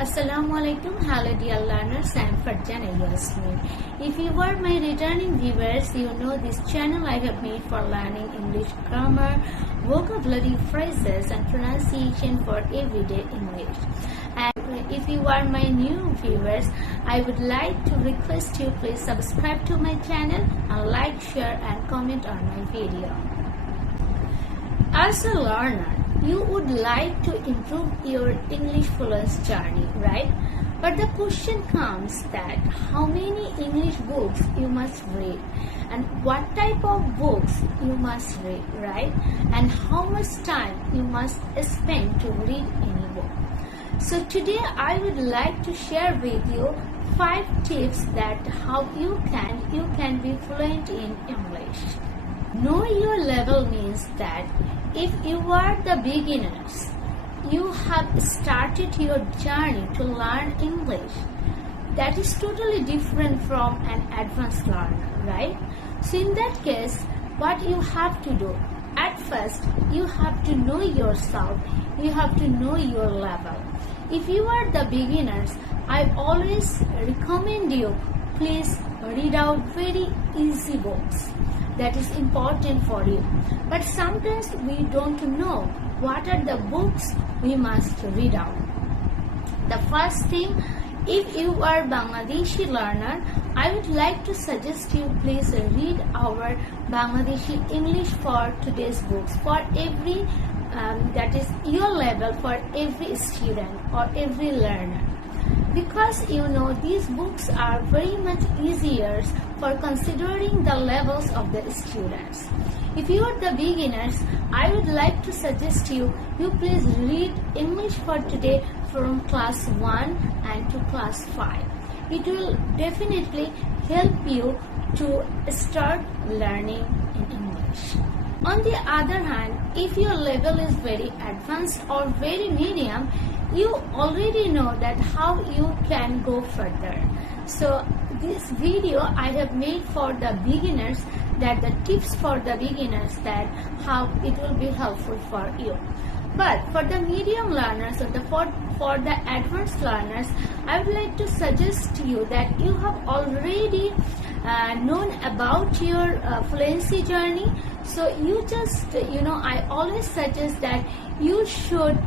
Assalamualaikum, hello dear learners, I am Farzana Yasmine. If you are my returning viewers, you know this channel I have made for learning English grammar, vocabulary, phrases and pronunciation for everyday English. And if you are my new viewers, I would like to request you please subscribe to my channel and like, share and comment on my video. As a learner, you would like to improve your English fluency journey, right? But the question comes that how many English books you must read and what type of books you must read, right? And how much time you must spend to read any book. So today I would like to share with you 5 tips that how you can be fluent in English. Know your level means that if you are the beginners, you have started your journey to learn English. That is totally different from an advanced learner, right? So in that case, what you have to do, at first, you have to know yourself, you have to know your level. If you are the beginners, I always recommend you, please read out very easy books. That is important for you. But sometimes we don't know what are the books we must read out. The first thing, if you are Bangladeshi learner, I would like to suggest you please read our Bangladeshi English for today's books for every that is your level, for every student or every learner. Because you know these books are very much easier for considering the levels of the students. If you are the beginners, I would like to suggest you please read English for today from class 1 and to class 5. It will definitely help you to start learning in English. On the other hand, if your level is very advanced or very medium, you already know that how you can go further. So this video I have made for the beginners, that the tips for the beginners, that how it will be helpful for you. But for the medium learners or for the advanced learners, I would like to suggest to you that you have already known about your fluency journey. So you just, I always suggest that you should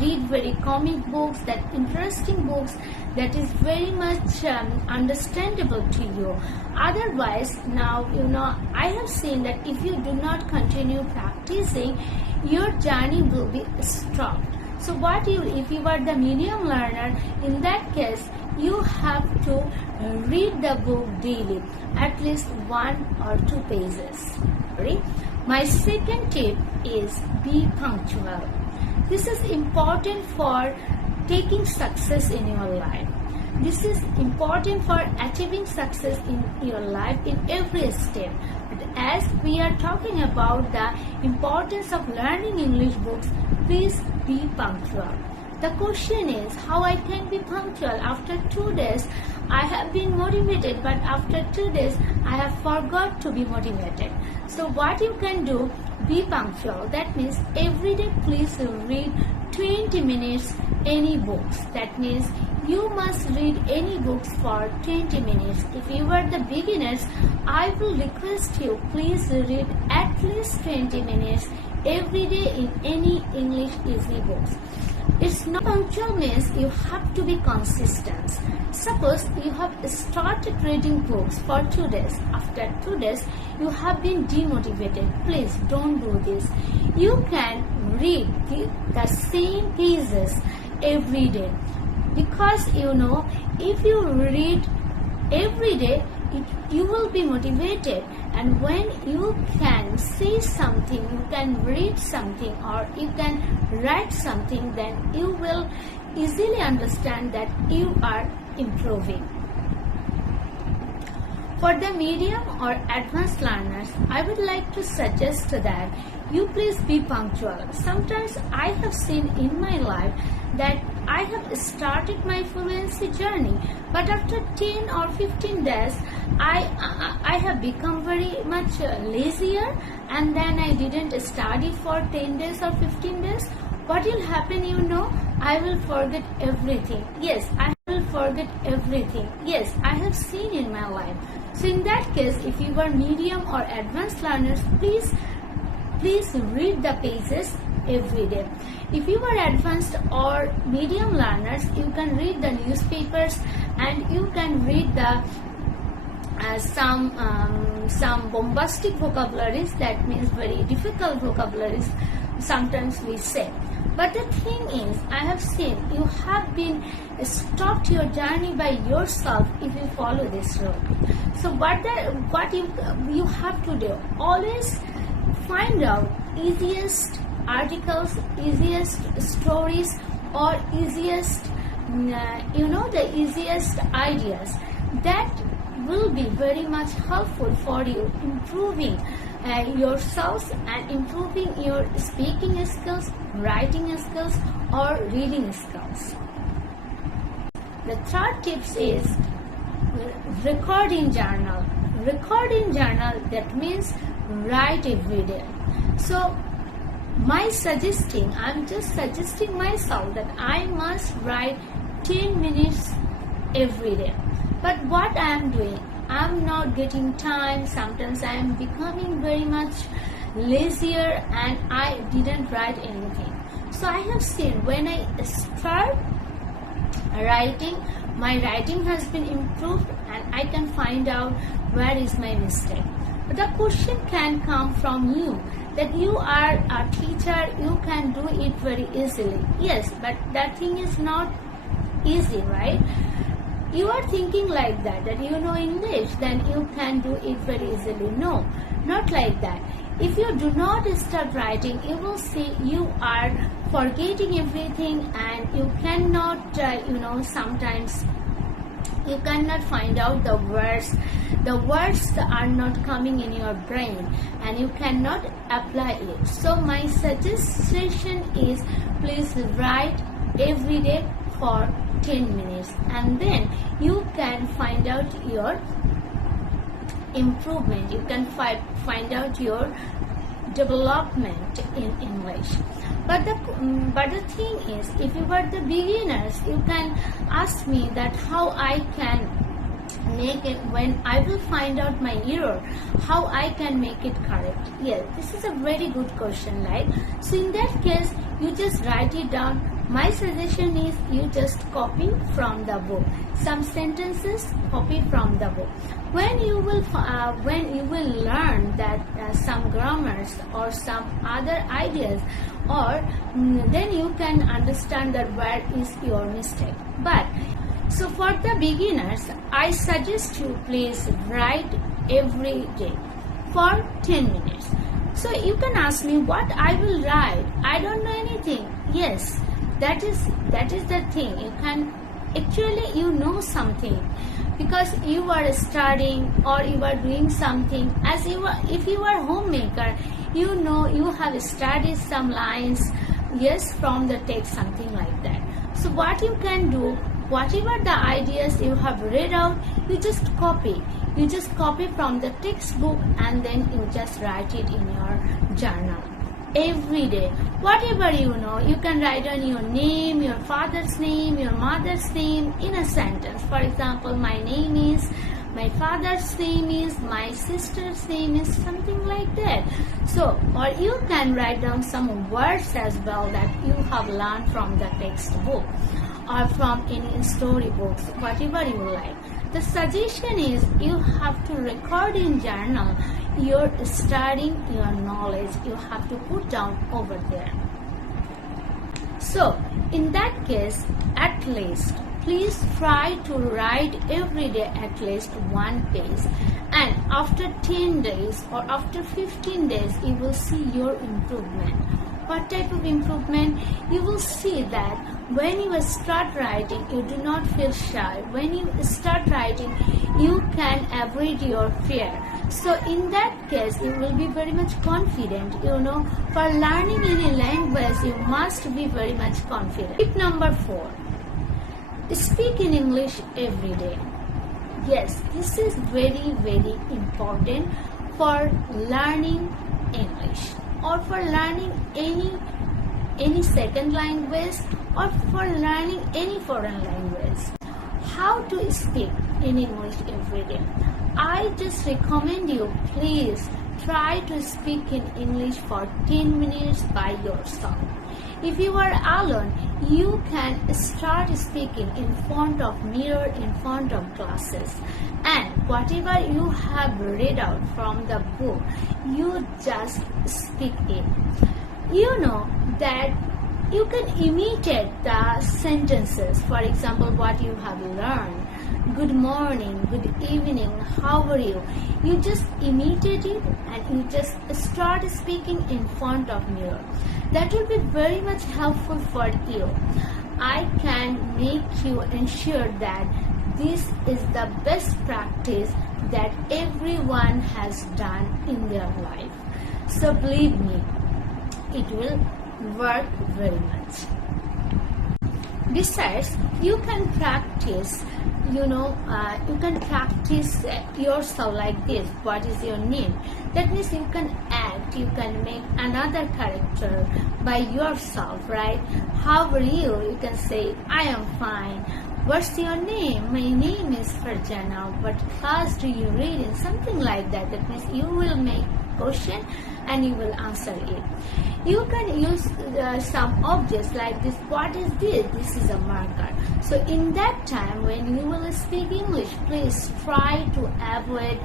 read very comic books, that interesting books that is very much understandable to you. Otherwise, now I have seen that if you do not continue practicing, your journey will be stopped. So if you are the medium learner, in that case you have to read the book daily, at least 1 or 2 pages. Right? My second tip is be punctual. This is important for taking success in your life. This is important for achieving success in your life in every step. But as we are talking about the importance of learning English books, please be punctual. The question is how I can be punctual. After 2 days, I have been motivated, but after 2 days, I have forgot to be motivated. So what you can do, be punctual. That means every day please read 20 minutes any books. That means you must read any books for 20 minutes. If you are the beginners, I will request you please read at least 20 minutes every day in any English easy books. It's not punctual means you have to be consistent. Suppose you have started reading books for 2 days. After 2 days, you have been demotivated. Please don't do this. You can read the same pages every day. Because if you read every day, you will be motivated, and when you can say something, you can read something or you can write something, then you will easily understand that you are improving. For the medium or advanced learners, I would like to suggest that you please be punctual. Sometimes I have seen in my life that I have started my fluency journey, but after 10 or 15 days, I have become very much lazier, and then I didn't study for 10 days or 15 days, what will happen, I will forget everything. Yes, I will forget everything. Yes, I have seen in my life. So in that case, if you are medium or advanced learners, please read the pages every day. If you are advanced or medium learners, you can read the newspapers and you can read the some bombastic vocabularies, that means very difficult vocabularies sometimes we say. But the thing is, I have seen you have been stopped your journey by yourself if you follow this rule. So what you have to do, always find out easiest articles, easiest stories, or easiest the easiest ideas that will be very much helpful for you improving yourselves and improving your speaking skills, writing skills, or reading skills. The third tips is record in journal. Record in journal, that means write every day. So I'm just suggesting myself that I must write 10 minutes every day. But what I am doing, I'm not getting time. Sometimes I am becoming very much lazier and I didn't write anything. So I have seen when I start writing, my writing has been improved and I can find out where is my mistake. But the question can come from you, that you are a teacher, you can do it very easily. Yes, but that thing is not easy, right? You are thinking like that you know English, then you can do it very easily. No, not like that. If you do not start writing, you will see you are forgetting everything and you cannot, sometimes you cannot find out the words. The words are not coming in your brain and you cannot apply it. So my suggestion is, please write every day for 10 minutes and then you can find out your improvement. You can find out your development in English. But the thing is, if you are the beginners, you can ask me that how I can make it, when I will find out my error, how I can make it correct. Yes, this is a very good question, right? So in that case, you just write it down. My suggestion is you just copy from the book. Some sentences, copy from the book. When you will learn that some grammars or some other ideas, or then you can understand that where is your mistake. But so for the beginners, I suggest you please write every day for 10 minutes. So you can ask me what I will write. I don't know anything. Yes, that is the thing. You can actually know something because you are studying or you are doing something. If you are homemaker, you have studied some lines, yes, from the text, something like that. So what you can do, whatever the ideas you have read out, you just copy. You just copy from the textbook and then you just write it in your journal. Every day, whatever you know, you can write down your name, your father's name, your mother's name in a sentence. For example, my name is, my father's name is, my sister's name is, something like that. So, or you can write down some words as well that you have learned from the textbook or from any storybooks, whatever you like. The suggestion is you have to record in journal your studying, your knowledge. You have to put down over there. So in that case, at least please try to write every day at least one page, and after 10 days or after 15 days you will see your improvement. What type of improvement? You will see that when you start writing, you do not feel shy. When you start writing, you can avoid your fear. So in that case, you will be very much confident. For learning any language, you must be very much confident. Tip number 4. Speak in English every day. Yes, this is very, very important for learning English or for learning any any second language or for learning any foreign language. How to speak in English every day? I just recommend you, please try to speak in English for 10 minutes by yourself. If you are alone, you can start speaking in front of mirror, in front of classes, and whatever you have read out from the book, you just speak it. You know that you can imitate the sentences. For example, what you have learned. Good morning, good evening, how are you? You just imitate it and you just start speaking in front of mirror. That will be very much helpful for you. I can make you ensure that this is the best practice that everyone has done in their life. So believe me, it will work very much. Besides, you can practice, you can practice yourself like this. What is your name? That means you can act, you can make another character by yourself, right? How are you? You can say, I am fine. What's your name? My name is Farzana. What class do you read in? Something like that. That means you will make question and you will answer it. You can use some objects like this. What is this? This is a marker. So in that time when you will speak English, please try to avoid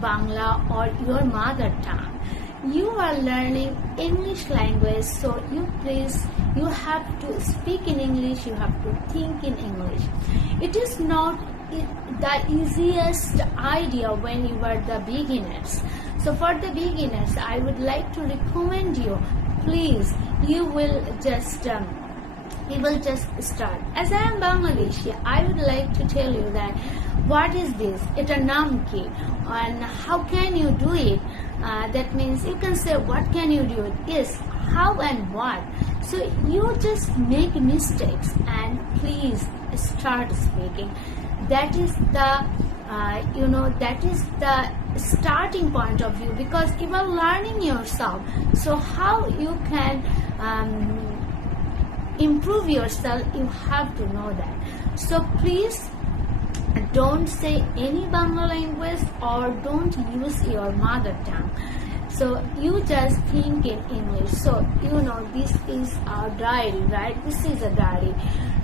Bangla or your mother tongue. You are learning English language, so you have to speak in English, you have to think in English. It is not the easiest idea when you are the beginners. So for the beginners, I would like to recommend you, please, you will just start. As I am Bangladeshi, I would like to tell you that what is this? It's a namki, and how can you do it? That means you can say what can you do it? Yes, how and what. So you just make mistakes and please start speaking. That is the that is the starting point of view, because you are learning yourself. So how you can improve yourself, you have to know that. So please don't say any Bangla language or don't use your mother tongue. So you just think in English. So this is a diary, right? This is a diary.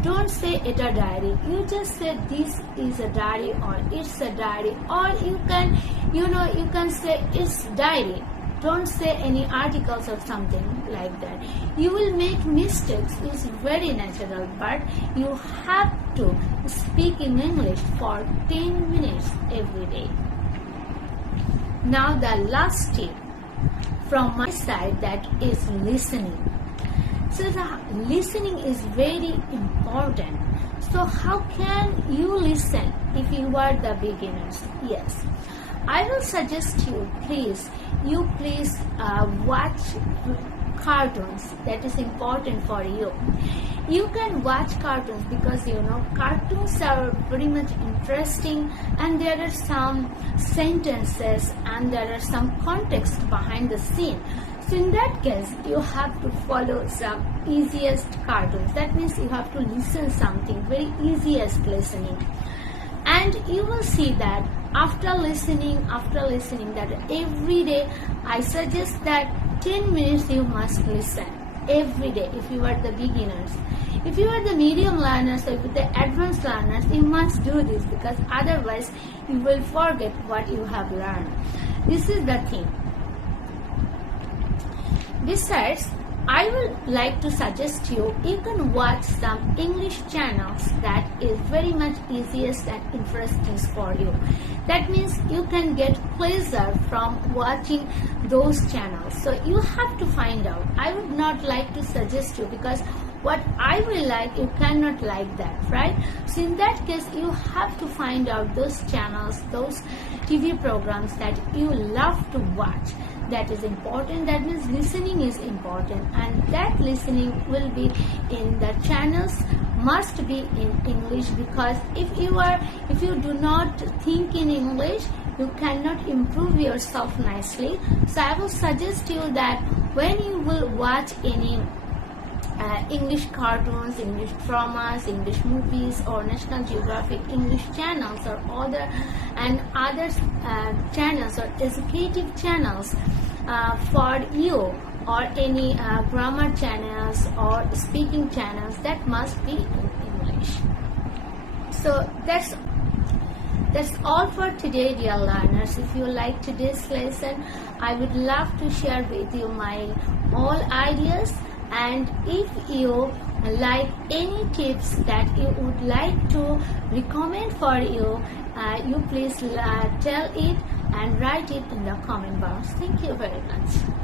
Don't say it a diary. You just say this is a diary or it's a diary, or you can say it's diary. Don't say any articles or something like that. You will make mistakes. It's very natural, but you have to speak in English for 10 minutes every day. Now the last tip from my side, that is listening. So the listening is very important. So how can you listen if you are the beginners? Yes, I will suggest you, please watch cartoons. That is important for you. You can watch cartoons because cartoons are very much interesting, and there are some sentences and there are some context behind the scene. So in that case, you have to follow some easiest cartoons. That means you have to listen something very easiest listening, and you will see that after listening that every day, I suggest that 10 minutes you must listen every day if you are the beginners. If you are the medium learners or the advanced learners, you must do this, because otherwise you will forget what you have learned. This is the thing. Besides, I would like to suggest you can watch some English channels that is very much easiest and interesting for you. That means you can get pleasure from watching those channels. So you have to find out. I would not like to suggest you, because what I will like, you cannot like that, right? So in that case, you have to find out those channels, those TV programs that you love to watch. That is important. That means listening is important, and that listening will be in the channels, must be in English, because if you do not think in English, you cannot improve yourself nicely. So I will suggest you that when you will watch any English cartoons, English dramas, English movies, or National Geographic English channels, or other channels or educative channels for you, or any grammar channels or speaking channels that must be in English. So that's all for today, dear learners. If you like today's lesson, I would love to share with you my all ideas, and if you like any tips that you would like to recommend for you, you please tell it and write it in the comment box. Thank you very much.